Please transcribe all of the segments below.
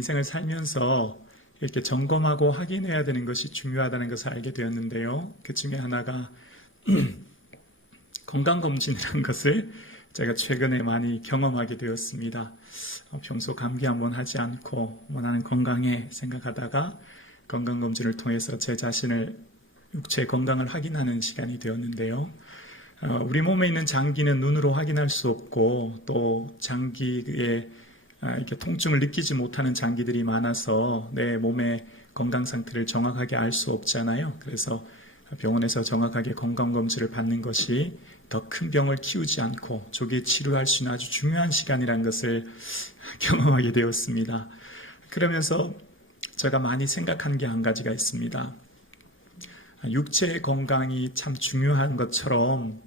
인생을 살면서 이렇게 점검하고 확인해야 되는 것이 중요하다는 것을 알게 되었는데요. 그 중에 하나가 건강검진이라는 것을 제가 최근에 많이 경험하게 되었습니다. 평소 감기 한번 하지 않고 나는 건강해 생각하다가 건강검진을 통해서 제 자신을 육체 건강을 확인하는 시간이 되었는데요. 우리 몸에 있는 장기는 눈으로 확인할 수 없고 또 장기에 이렇게 통증을 느끼지 못하는 장기들이 많아서 내 몸의 건강 상태를 정확하게 알 수 없잖아요. 그래서 병원에서 정확하게 건강검진을 받는 것이 더 큰 병을 키우지 않고 조기에 치료할 수 있는 아주 중요한 시간이라는 것을 경험하게 되었습니다. 그러면서 제가 많이 생각한 게 한 가지가 있습니다. 육체의 건강이 참 중요한 것처럼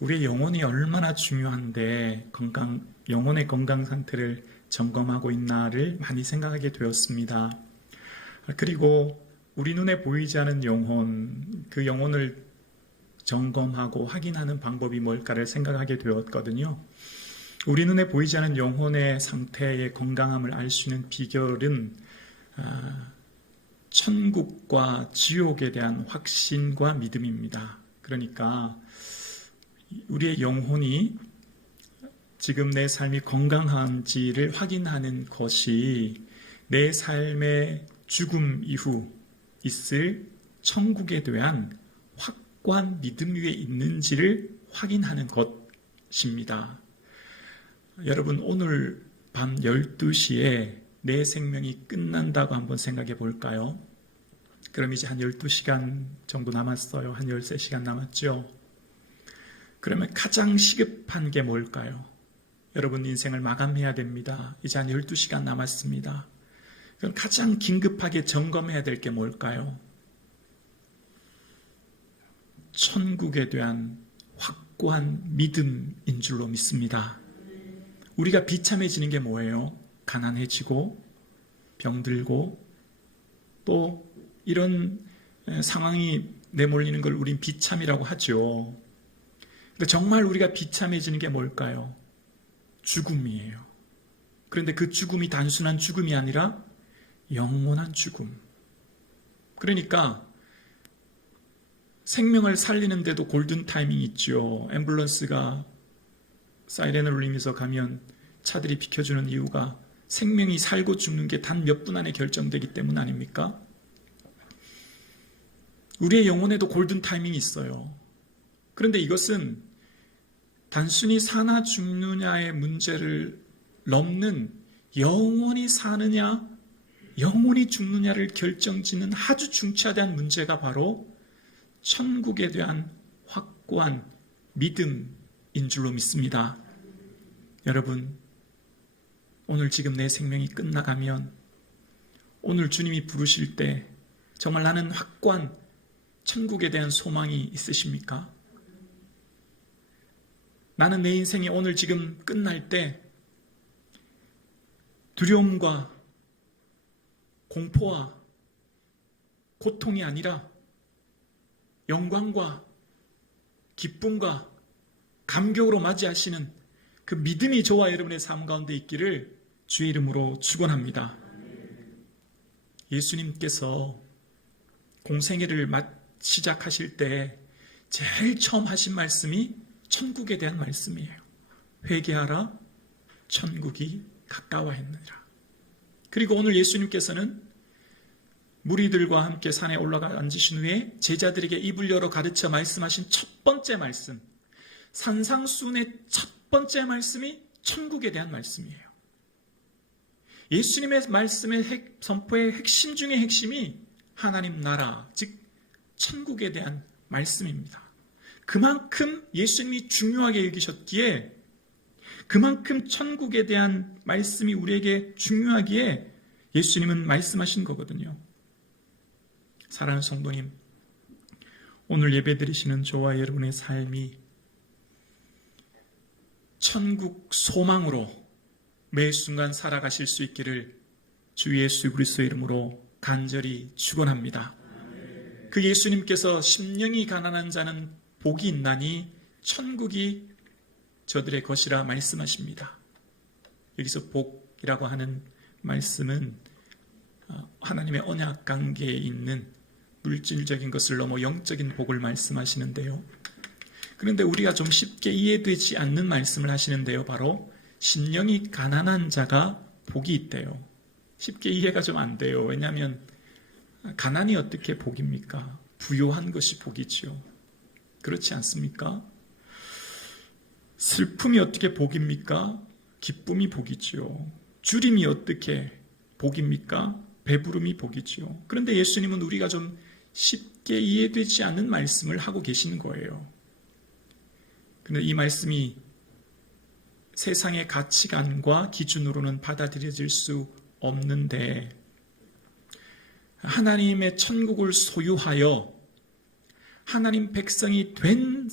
우리의 영혼이 얼마나 중요한데 영혼의 건강 상태를 점검하고 있나를 많이 생각하게 되었습니다. 그리고 우리 눈에 보이지 않은 영혼, 그 영혼을 점검하고 확인하는 방법이 뭘까를 생각하게 되었거든요. 우리 눈에 보이지 않은 영혼의 상태의 건강함을 알 수 있는 비결은 천국과 지옥에 대한 확신과 믿음입니다. 그러니까 우리의 영혼이 지금 내 삶이 건강한지를 확인하는 것이 내 삶의 죽음 이후 있을 천국에 대한 확고한 믿음 위에 있는지를 확인하는 것입니다. 여러분, 오늘 밤 12시에 내 생명이 끝난다고 한번 생각해 볼까요? 그럼 이제 한 12시간 정도 남았어요. 한 13시간 남았죠? 그러면 가장 시급한 게 뭘까요? 여러분, 인생을 마감해야 됩니다. 이제 한 12시간 남았습니다. 그럼 가장 긴급하게 점검해야 될 게 뭘까요? 천국에 대한 확고한 믿음인 줄로 믿습니다. 우리가 비참해지는 게 뭐예요? 가난해지고 병들고 또 이런 상황이 내몰리는 걸 우린 비참이라고 하죠. 근데 정말 우리가 비참해지는 게 뭘까요? 죽음이에요. 그런데 그 죽음이 단순한 죽음이 아니라 영원한 죽음. 그러니까 생명을 살리는데도 골든 타이밍이 있죠. 앰뷸런스가 사이렌을 울리면서 가면 차들이 비켜주는 이유가 생명이 살고 죽는 게 단 몇 분 안에 결정되기 때문 아닙니까? 우리의 영혼에도 골든 타이밍이 있어요. 그런데 이것은 단순히 사나 죽느냐의 문제를 넘는 영원히 사느냐, 영원히 죽느냐를 결정짓는 아주 중차대한 문제가 바로 천국에 대한 확고한 믿음인 줄로 믿습니다. 여러분, 오늘 지금 내 생명이 끝나가면 오늘 주님이 부르실 때 정말 나는 확고한 천국에 대한 소망이 있으십니까? 나는 내 인생이 오늘 지금 끝날 때 두려움과 공포와 고통이 아니라 영광과 기쁨과 감격으로 맞이하시는 그 믿음이 저와 여러분의 삶 가운데 있기를 주의 이름으로 축원합니다. 예수님께서 공생애를 시작하실 때 제일 처음 하신 말씀이 천국에 대한 말씀이에요. 회개하라, 천국이 가까워 했느니라. 그리고 오늘 예수님께서는 무리들과 함께 산에 올라가 앉으신 후에 제자들에게 입을 열어 가르쳐 말씀하신 첫 번째 말씀, 산상수훈의 첫 번째 말씀이 천국에 대한 말씀이에요. 예수님의 말씀의 선포의 핵심 중의 핵심이 하나님 나라, 즉 천국에 대한 말씀입니다. 그만큼 예수님이 중요하게 여기셨기에, 그만큼 천국에 대한 말씀이 우리에게 중요하기에 예수님은 말씀하신 거거든요. 사랑하는 성도님, 오늘 예배드리시는 저와 여러분의 삶이 천국 소망으로 매 순간 살아가실 수 있기를 주 예수 그리스도의 이름으로 간절히 축원합니다. 그 예수님께서 심령이 가난한 자는 복이 있나니 천국이 저들의 것이라 말씀하십니다. 여기서 복이라고 하는 말씀은 하나님의 언약 관계에 있는 물질적인 것을 넘어 영적인 복을 말씀하시는데요. 그런데 우리가 좀 쉽게 이해되지 않는 말씀을 하시는데요. 바로 심령이 가난한 자가 복이 있대요. 쉽게 이해가 좀 안 돼요. 왜냐하면 가난이 어떻게 복입니까? 부요한 것이 복이지요. 그렇지 않습니까? 슬픔이 어떻게 복입니까? 기쁨이 복이지요. 주림이 어떻게 복입니까? 배부름이 복이지요. 그런데 예수님은 우리가 좀 쉽게 이해되지 않는 말씀을 하고 계시는 거예요. 그런데 이 말씀이 세상의 가치관과 기준으로는 받아들여질 수 없는데 하나님의 천국을 소유하여 하나님 백성이 된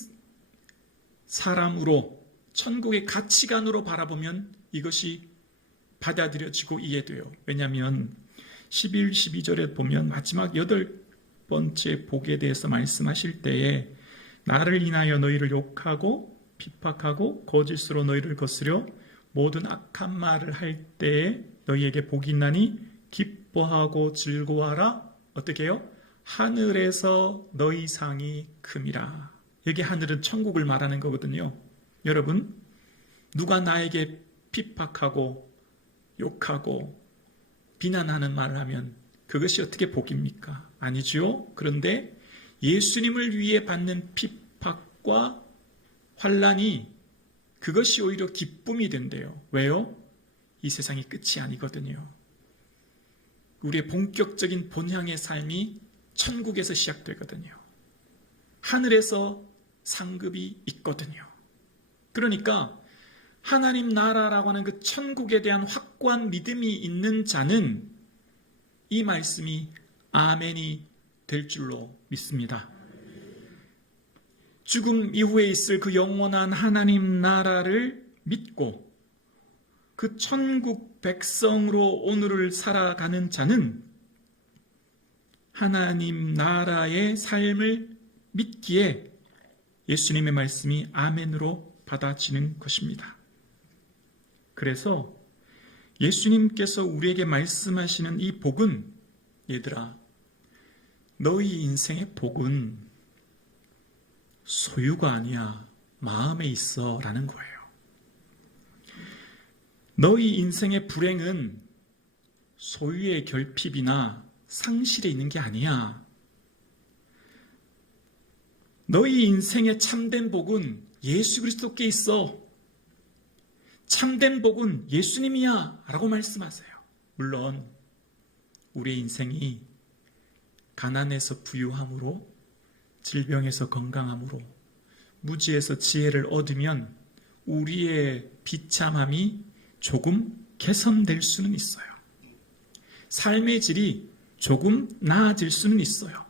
사람으로 천국의 가치관으로 바라보면 이것이 받아들여지고 이해돼요. 왜냐하면 11, 12절에 보면 마지막 8번째 복에 대해서 말씀하실 때에 나를 인하여 너희를 욕하고 핍박하고 거짓으로 너희를 거스려 모든 악한 말을 할 때에 너희에게 복이 있나니 기뻐하고 즐거워하라. 어떻게 해요? 하늘에서 너희 상이 큼이라. 여기 하늘은 천국을 말하는 거거든요. 여러분, 누가 나에게 핍박하고 욕하고 비난하는 말을 하면 그것이 어떻게 복입니까? 아니죠. 그런데 예수님을 위해 받는 핍박과 환난이 그것이 오히려 기쁨이 된대요. 왜요? 이 세상이 끝이 아니거든요. 우리의 본격적인 본향의 삶이 천국에서 시작되거든요. 하늘에서 상급이 있거든요. 그러니까 하나님 나라라고 하는 그 천국에 대한 확고한 믿음이 있는 자는 이 말씀이 아멘이 될 줄로 믿습니다. 죽음 이후에 있을 그 영원한 하나님 나라를 믿고 그 천국 백성으로 오늘을 살아가는 자는 하나님 나라의 삶을 믿기에 예수님의 말씀이 아멘으로 받아지는 것입니다. 그래서 예수님께서 우리에게 말씀하시는 이 복은, 얘들아, 너희 인생의 복은 소유가 아니야, 마음에 있어 라는 거예요. 너희 인생의 불행은 소유의 결핍이나 상실에 있는 게 아니야. 너희 인생의 참된 복은 예수 그리스도께 있어. 참된 복은 예수님이야 라고 말씀하세요. 물론 우리의 인생이 가난에서 부유함으로, 질병에서 건강함으로, 무지에서 지혜를 얻으면 우리의 비참함이 조금 개선될 수는 있어요. 삶의 질이 조금 나아질 수는 있어요.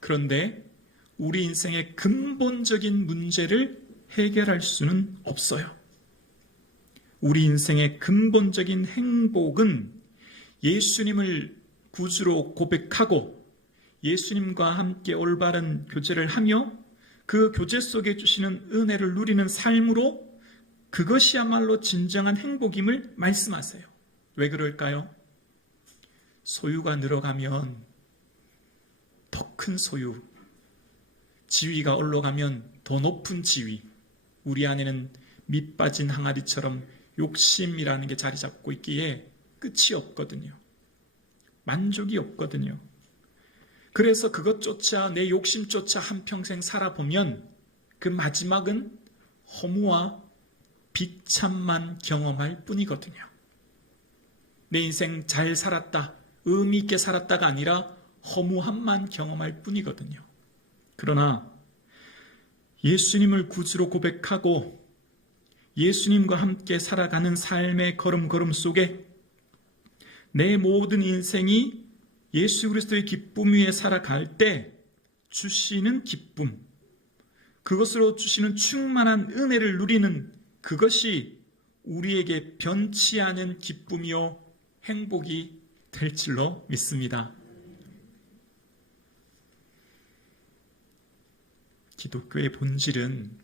그런데 우리 인생의 근본적인 문제를 해결할 수는 없어요. 우리 인생의 근본적인 행복은 예수님을 구주로 고백하고 예수님과 함께 올바른 교제를 하며 그 교제 속에 주시는 은혜를 누리는 삶으로, 그것이야말로 진정한 행복임을 말씀하세요. 왜 그럴까요? 소유가 늘어가면 더 큰 소유, 지위가 올라가면 더 높은 지위, 우리 안에는 밑 빠진 항아리처럼 욕심이라는 게 자리 잡고 있기에 끝이 없거든요. 만족이 없거든요. 그래서 그것조차, 내 욕심조차 한평생 살아보면 그 마지막은 허무와 비참만 경험할 뿐이거든요. 내 인생 잘 살았다, 의미 있게 살았다가 아니라 허무함만 경험할 뿐이거든요. 그러나 예수님을 구주로 고백하고 예수님과 함께 살아가는 삶의 걸음걸음 속에 내 모든 인생이 예수 그리스도의 기쁨 위에 살아갈 때 주시는 기쁨, 그것으로 주시는 충만한 은혜를 누리는 그것이 우리에게 변치 않은 기쁨이요 행복이 될 줄로 믿습니다. 기독교의 본질은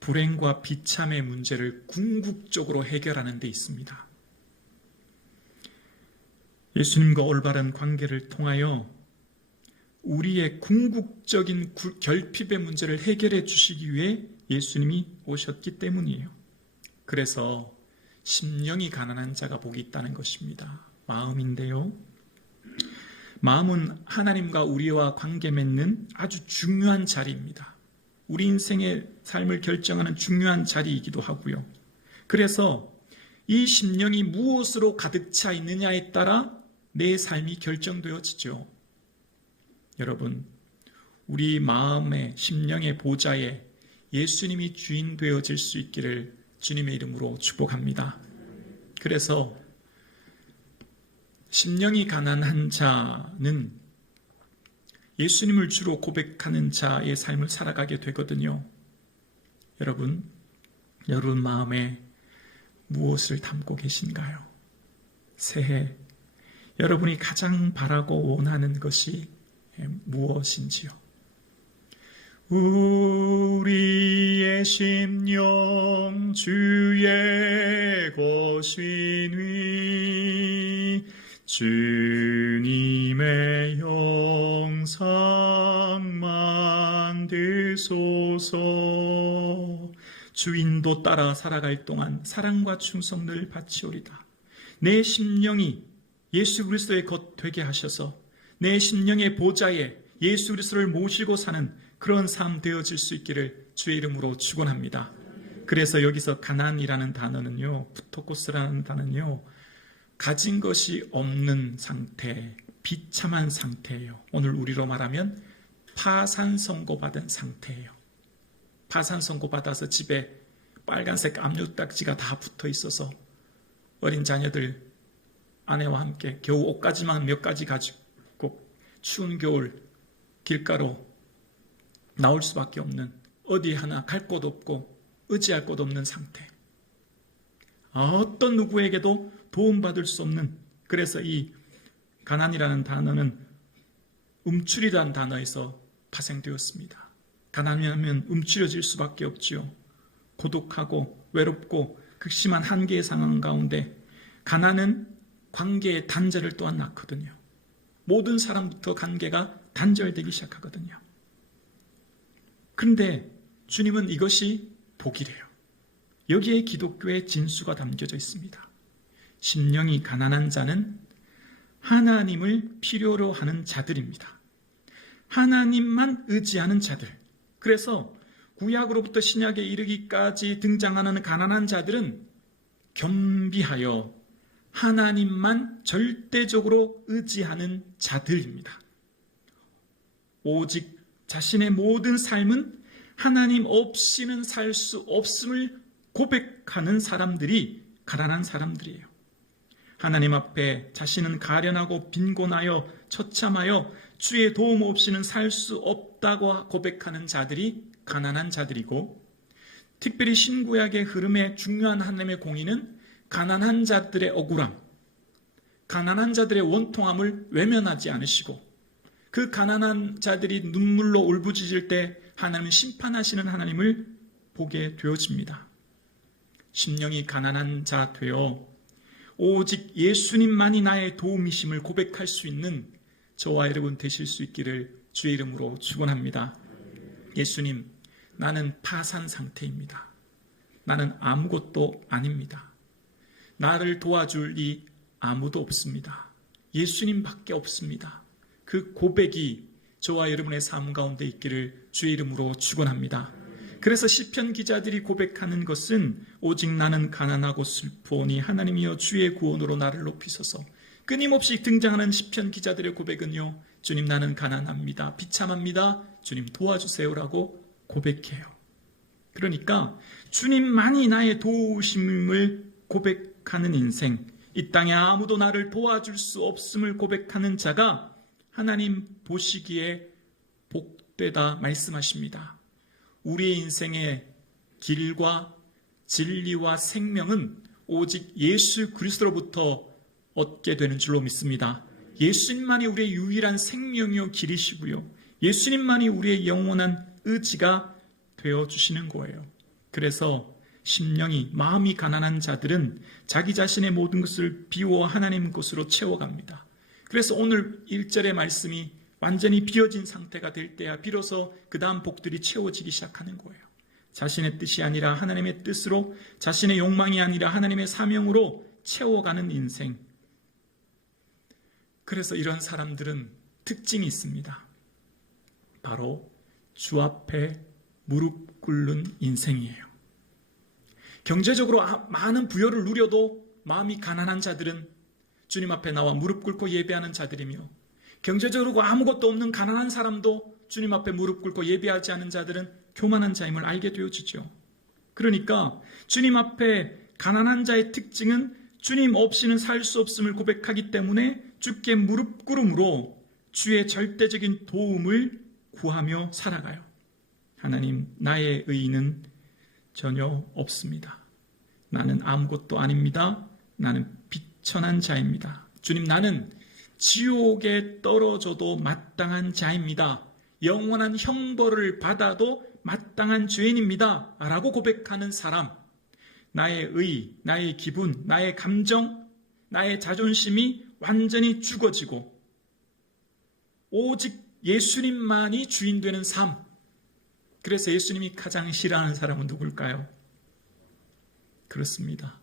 불행과 비참의 문제를 궁극적으로 해결하는 데 있습니다. 예수님과 올바른 관계를 통하여 우리의 궁극적인 결핍의 문제를 해결해 주시기 위해 예수님이 오셨기 때문이에요. 그래서 심령이 가난한 자가 복이 있다는 것입니다. 마음인데요. 마음은 하나님과 우리와 관계 맺는 아주 중요한 자리입니다. 우리 인생의 삶을 결정하는 중요한 자리이기도 하고요. 그래서 이 심령이 무엇으로 가득 차 있느냐에 따라 내 삶이 결정되어지죠. 여러분, 우리 마음의 심령의 보좌에 예수님이 주인 되어질 수 있기를 주님의 이름으로 축복합니다. 그래서 심령이 가난한 자는 예수님을 주로 고백하는 자의 삶을 살아가게 되거든요. 여러분 마음에 무엇을 담고 계신가요? 새해 여러분이 가장 바라고 원하는 것이 무엇인지요? 우리의 심령 주의 것이니 주님의 영상 만드소서. 주인도 따라 살아갈 동안 사랑과 충성을 바치오리다. 내 심령이 예수 그리스도의 것 되게 하셔서 내 심령의 보좌에 예수 그리스도를 모시고 사는 그런 삶 되어질 수 있기를 주의 이름으로 축원합니다. 그래서 여기서 가난이라는 단어는요, 부토코스라는 단어는요, 가진 것이 없는 상태, 비참한 상태예요. 오늘 우리로 말하면 파산 선고받은 상태예요. 파산 선고받아서 집에 빨간색 압력딱지가 다 붙어 있어서 어린 자녀들 아내와 함께 겨우 옷가지만 몇 가지 가지고 추운 겨울 길가로 나올 수밖에 없는, 어디 하나 갈 곳 없고 의지할 곳 없는 상태. 어떤 누구에게도 도움받을 수 없는, 그래서 이 가난이라는 단어는 움츠리다는 단어에서 파생되었습니다. 가난하면 움츠려질 수밖에 없지요. 고독하고 외롭고 극심한 한계의 상황 가운데 가난은 관계의 단절을 또한 낳거든요. 모든 사람부터 관계가 단절되기 시작하거든요. 그런데 주님은 이것이 복이래요. 여기에 기독교의 진수가 담겨져 있습니다. 심령이 가난한 자는 하나님을 필요로 하는 자들입니다. 하나님만 의지하는 자들. 그래서 구약으로부터 신약에 이르기까지 등장하는 가난한 자들은 겸비하여 하나님만 절대적으로 의지하는 자들입니다. 오직 자신의 모든 삶은 하나님 없이는 살 수 없음을 고백하는 사람들이 가난한 사람들이에요. 하나님 앞에 자신은 가련하고 빈곤하여 처참하여 주의 도움 없이는 살 수 없다고 고백하는 자들이 가난한 자들이고, 특별히 신구약의 흐름에 중요한 하나님의 공의는 가난한 자들의 억울함, 가난한 자들의 원통함을 외면하지 않으시고, 그 가난한 자들이 눈물로 울부짖을 때 하나님은 심판하시는 하나님을 보게 되어집니다. 심령이 가난한 자 되어 오직 예수님만이 나의 도움이심을 고백할 수 있는 저와 여러분 되실 수 있기를 주의 이름으로 축원합니다. 예수님, 나는 파산 상태입니다. 나는 아무것도 아닙니다. 나를 도와줄 이 아무도 없습니다. 예수님밖에 없습니다. 그 고백이 저와 여러분의 삶 가운데 있기를 주의 이름으로 축원합니다. 그래서 시편 기자들이 고백하는 것은 오직 나는 가난하고 슬프오니 하나님이여 주의 구원으로 나를 높이소서. 끊임없이 등장하는 시편 기자들의 고백은요, 주님 나는 가난합니다. 비참합니다. 주님 도와주세요라고 고백해요. 그러니까 주님만이 나의 도우심을 고백하는 인생, 이 땅에 아무도 나를 도와줄 수 없음을 고백하는 자가 하나님 보시기에 복되다 말씀하십니다. 우리의 인생의 길과 진리와 생명은 오직 예수 그리스도로부터 얻게 되는 줄로 믿습니다. 예수님만이 우리의 유일한 생명이요 길이시고요, 예수님만이 우리의 영원한 의지가 되어주시는 거예요. 그래서 심령이, 마음이 가난한 자들은 자기 자신의 모든 것을 비워 하나님 것으로 채워갑니다. 그래서 오늘 1절의 말씀이 완전히 비어진 상태가 될 때야 비로소 그 다음 복들이 채워지기 시작하는 거예요. 자신의 뜻이 아니라 하나님의 뜻으로, 자신의 욕망이 아니라 하나님의 사명으로 채워가는 인생. 그래서 이런 사람들은 특징이 있습니다. 바로 주 앞에 무릎 꿇는 인생이에요. 경제적으로 많은 부여를 누려도 마음이 가난한 자들은 주님 앞에 나와 무릎 꿇고 예배하는 자들이며, 경제적으로 아무것도 없는 가난한 사람도 주님 앞에 무릎 꿇고 예배하지 않은 자들은 교만한 자임을 알게 되어지죠. 그러니까 주님 앞에 가난한 자의 특징은 주님 없이는 살 수 없음을 고백하기 때문에 주께 무릎 꿇음으로 주의 절대적인 도움을 구하며 살아가요. 하나님, 나의 의의는 전혀 없습니다. 나는 아무것도 아닙니다. 나는 비천한 자입니다. 주님, 나는 지옥에 떨어져도 마땅한 자입니다. 영원한 형벌을 받아도 마땅한 죄인입니다. 라고 고백하는 사람, 나의 의, 나의 기분, 나의 감정, 나의 자존심이 완전히 죽어지고 오직 예수님만이 주인 되는 삶. 그래서 예수님이 가장 싫어하는 사람은 누굴까요? 그렇습니다.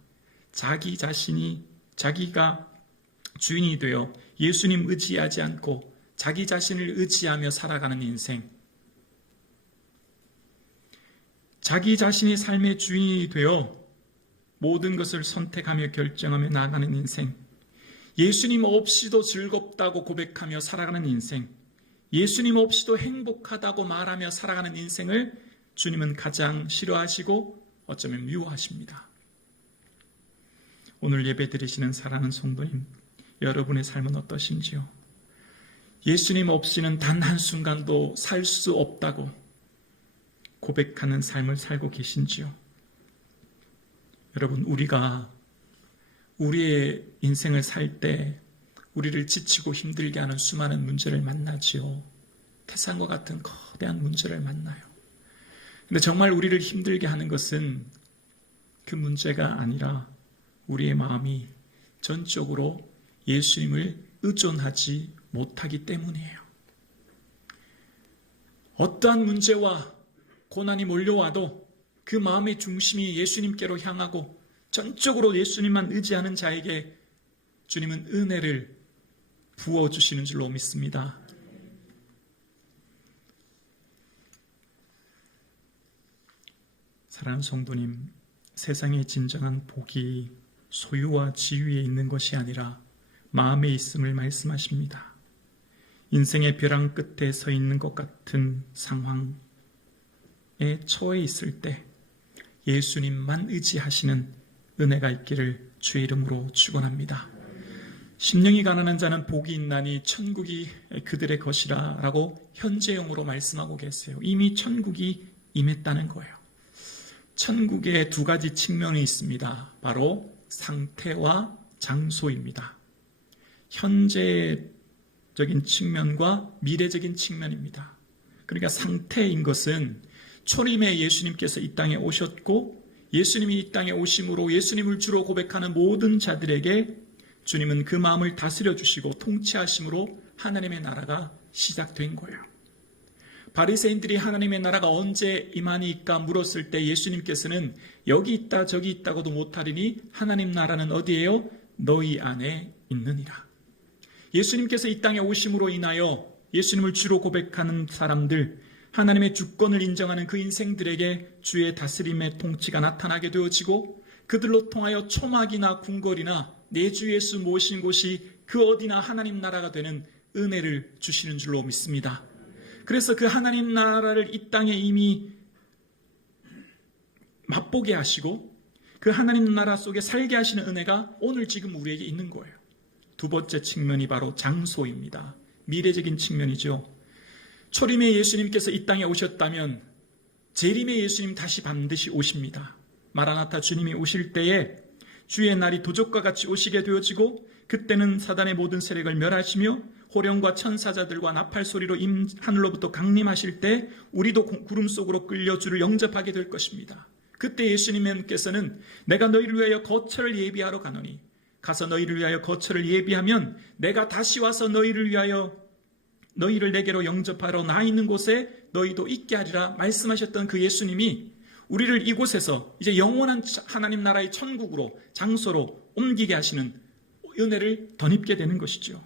자기 자신이, 자기가 주인이 되어 예수님 의지하지 않고 자기 자신을 의지하며 살아가는 인생. 자기 자신이 삶의 주인이 되어 모든 것을 선택하며 결정하며 나아가는 인생. 예수님 없이도 즐겁다고 고백하며 살아가는 인생. 예수님 없이도 행복하다고 말하며 살아가는 인생을 주님은 가장 싫어하시고 어쩌면 미워하십니다. 오늘 예배 드리시는 사랑하는 성도님, 여러분의 삶은 어떠신지요? 예수님 없이는 단 한순간도 살 수 없다고 고백하는 삶을 살고 계신지요? 여러분, 우리가 우리의 인생을 살 때 우리를 지치고 힘들게 하는 수많은 문제를 만나지요. 태산과 같은 거대한 문제를 만나요. 근데 정말 우리를 힘들게 하는 것은 그 문제가 아니라 우리의 마음이 전적으로 예수님을 의존하지 못하기 때문이에요. 어떠한 문제와 고난이 몰려와도 그 마음의 중심이 예수님께로 향하고 전적으로 예수님만 의지하는 자에게 주님은 은혜를 부어주시는 줄로 믿습니다. 사랑하는 성도님, 세상의 진정한 복이 소유와 지위에 있는 것이 아니라 마음에 있음을 말씀하십니다. 인생의 벼랑 끝에 서 있는 것 같은 상황에 처해 있을 때 예수님만 의지하시는 은혜가 있기를 주의 이름으로 축원합니다. 심령이 가난한 자는 복이 있나니 천국이 그들의 것이라 라고 현재형으로 말씀하고 계세요. 이미 천국이 임했다는 거예요. 천국에 두 가지 측면이 있습니다. 바로 상태와 장소입니다. 현재적인 측면과 미래적인 측면입니다. 그러니까 상태인 것은 초림에 예수님께서 이 땅에 오셨고 예수님이 이 땅에 오심으로 예수님을 주로 고백하는 모든 자들에게 주님은 그 마음을 다스려 주시고 통치하심으로 하나님의 나라가 시작된 거예요. 바리새인들이 하나님의 나라가 언제 임하니까 물었을 때 예수님께서는 여기 있다 저기 있다고도 못하리니 하나님 나라는 어디예요? 너희 안에 있느니라. 예수님께서 이 땅에 오심으로 인하여 예수님을 주로 고백하는 사람들, 하나님의 주권을 인정하는 그 인생들에게 주의 다스림의 통치가 나타나게 되어지고 그들로 통하여 초막이나 궁궐이나 내 주 예수 모신 곳이 그 어디나 하나님 나라가 되는 은혜를 주시는 줄로 믿습니다. 그래서 그 하나님 나라를 이 땅에 이미 맛보게 하시고 그 하나님 나라 속에 살게 하시는 은혜가 오늘 지금 우리에게 있는 거예요. 두 번째 측면이 바로 장소입니다. 미래적인 측면이죠. 초림에 예수님께서 이 땅에 오셨다면 재림에 예수님 다시 반드시 오십니다. 마라나타 주님이 오실 때에 주의 날이 도적과 같이 오시게 되어지고 그때는 사단의 모든 세력을 멸하시며 호령과 천사자들과 나팔 소리로 하늘로부터 강림하실 때 우리도 구름 속으로 끌려 주를 영접하게 될 것입니다. 그때 예수님께서는 내가 너희를 위하여 거처를 예비하러 가노니 가서 너희를 위하여 거처를 예비하면 내가 다시 와서 너희를 내게로 영접하러 나 있는 곳에 너희도 있게 하리라 말씀하셨던 그 예수님이 우리를 이곳에서 이제 영원한 하나님 나라의 천국으로, 장소로 옮기게 하시는 은혜를 덧입게 되는 것이죠.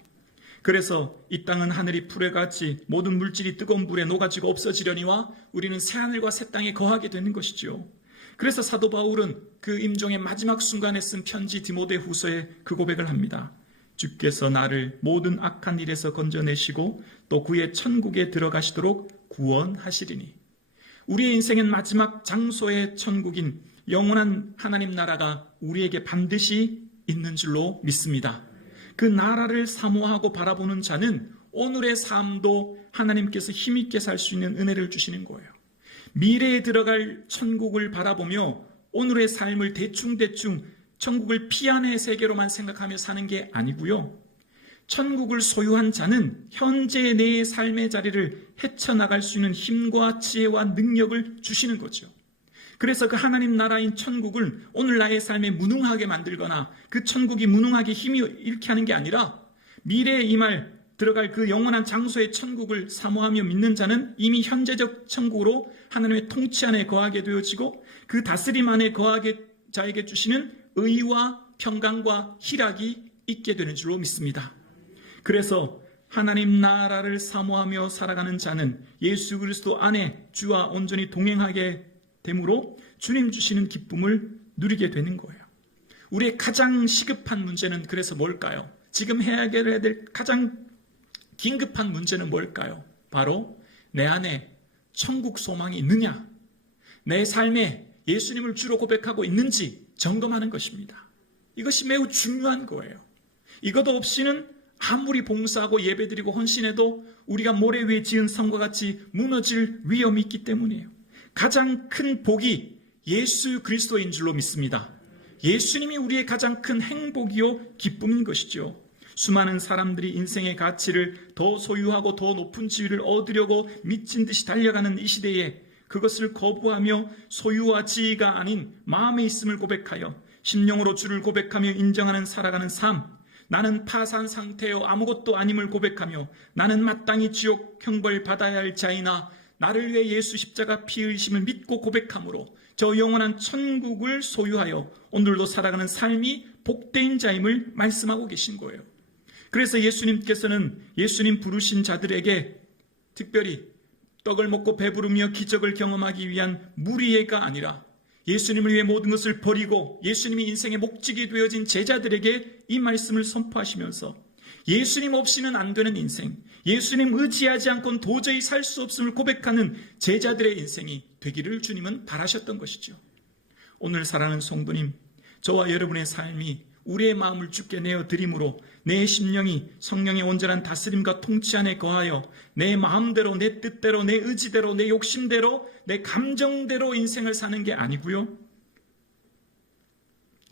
그래서 이 땅은 하늘이 풀에 같이 모든 물질이 뜨거운 불에 녹아지고 없어지려니와 우리는 새하늘과 새 땅에 거하게 되는 것이죠. 그래서 사도 바울은 그 임종의 마지막 순간에 쓴 편지 디모데 후서에 그 고백을 합니다. 주께서 나를 모든 악한 일에서 건져내시고 또 그의 천국에 들어가시도록 구원하시리니. 우리의 인생은 마지막 장소의 천국인 영원한 하나님 나라가 우리에게 반드시 있는 줄로 믿습니다. 그 나라를 사모하고 바라보는 자는 오늘의 삶도 하나님께서 힘있게 살 수 있는 은혜를 주시는 거예요. 미래에 들어갈 천국을 바라보며 오늘의 삶을 대충 천국을 피안의 세계로만 생각하며 사는 게 아니고요. 천국을 소유한 자는 현재의 내 삶의 자리를 헤쳐나갈 수 있는 힘과 지혜와 능력을 주시는 거죠. 그래서 그 하나님 나라인 천국을 오늘 나의 삶에 무능하게 만들거나 그 천국이 무능하게 힘이 잃게 하는 게 아니라 미래에 임할 들어갈 그 영원한 장소의 천국을 사모하며 믿는 자는 이미 현재적 천국으로 하나님의 통치 안에 거하게 되어지고 그 다스림 안에 거하게 자에게 주시는 의와 평강과 희락이 있게 되는 줄로 믿습니다. 그래서 하나님 나라를 사모하며 살아가는 자는 예수 그리스도 안에 주와 온전히 동행하게 되므로 주님 주시는 기쁨을 누리게 되는 거예요. 우리의 가장 시급한 문제는 그래서 뭘까요? 지금 해결해야 될 가장 긴급한 문제는 뭘까요? 바로 내 안에 천국 소망이 있느냐, 내 삶에 예수님을 주로 고백하고 있는지 점검하는 것입니다. 이것이 매우 중요한 거예요. 이것도 없이는 아무리 봉사하고 예배드리고 헌신해도 우리가 모래 위에 지은 성과 같이 무너질 위험이 있기 때문이에요. 가장 큰 복이 예수 그리스도인 줄로 믿습니다. 예수님이 우리의 가장 큰 행복이요 기쁨인 것이죠. 수많은 사람들이 인생의 가치를 더 소유하고 더 높은 지위를 얻으려고 미친 듯이 달려가는 이 시대에 그것을 거부하며 소유와 지위가 아닌 마음에 있음을 고백하여 심령으로 주를 고백하며 인정하는 살아가는 삶, 나는 파산 상태요 아무것도 아님을 고백하며 나는 마땅히 지옥 형벌 받아야 할 자이나 나를 위해 예수 십자가 피 흘리심을 믿고 고백함으로 저 영원한 천국을 소유하여 오늘도 살아가는 삶이 복된 자임을 말씀하고 계신 거예요. 그래서 예수님께서는 예수님 부르신 자들에게 특별히 떡을 먹고 배부르며 기적을 경험하기 위한 무리애가 아니라 예수님을 위해 모든 것을 버리고 예수님이 인생의 목적이 되어진 제자들에게 이 말씀을 선포하시면서 예수님 없이는 안 되는 인생, 예수님 의지하지 않고는 도저히 살 수 없음을 고백하는 제자들의 인생이 되기를 주님은 바라셨던 것이죠. 오늘 사랑하는 성도님, 저와 여러분의 삶이 우리의 마음을 주께 내어드림으로 내 심령이 성령의 온전한 다스림과 통치 안에 거하여 내 마음대로, 내 뜻대로, 내 의지대로, 내 욕심대로, 내 감정대로 인생을 사는 게 아니고요.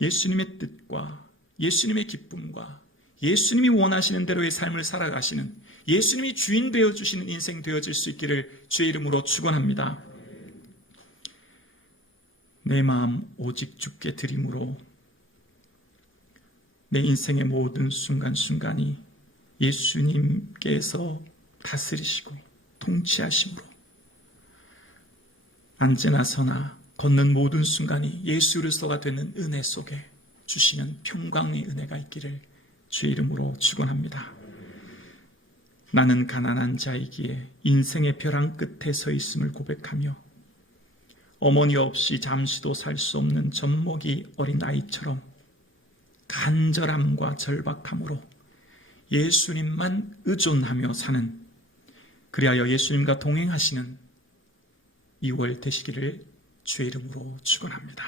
예수님의 뜻과 예수님의 기쁨과 예수님이 원하시는 대로의 삶을 살아가시는 예수님이 주인 되어주시는 인생 되어질 수 있기를 주의 이름으로 축원합니다. 내 마음 오직 주께 드림으로 내 인생의 모든 순간순간이 예수님께서 다스리시고 통치하심으로 앉으나 서나 걷는 모든 순간이 예수 그리스도가 되는 은혜 속에 주시는 평강의 은혜가 있기를 주의 이름으로 축원합니다. 나는 가난한 자이기에 인생의 벼랑 끝에 서 있음을 고백하며 어머니 없이 잠시도 살 수 없는 젖먹이 어린 아이처럼 간절함과 절박함으로 예수님만 의존하며 사는, 그리하여 예수님과 동행하시는 2월 되시기를 주의 이름으로 축원합니다.